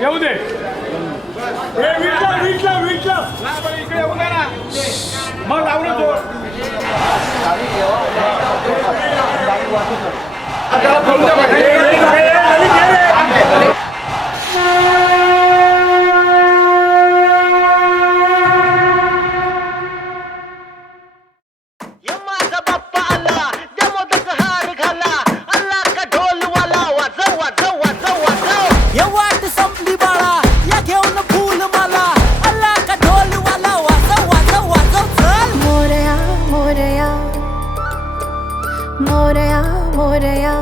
येऊ दे हे विटलं विटलं विटलं इकडे उभा ना मग लावलं जोर आता बोलतो मोरया मोरया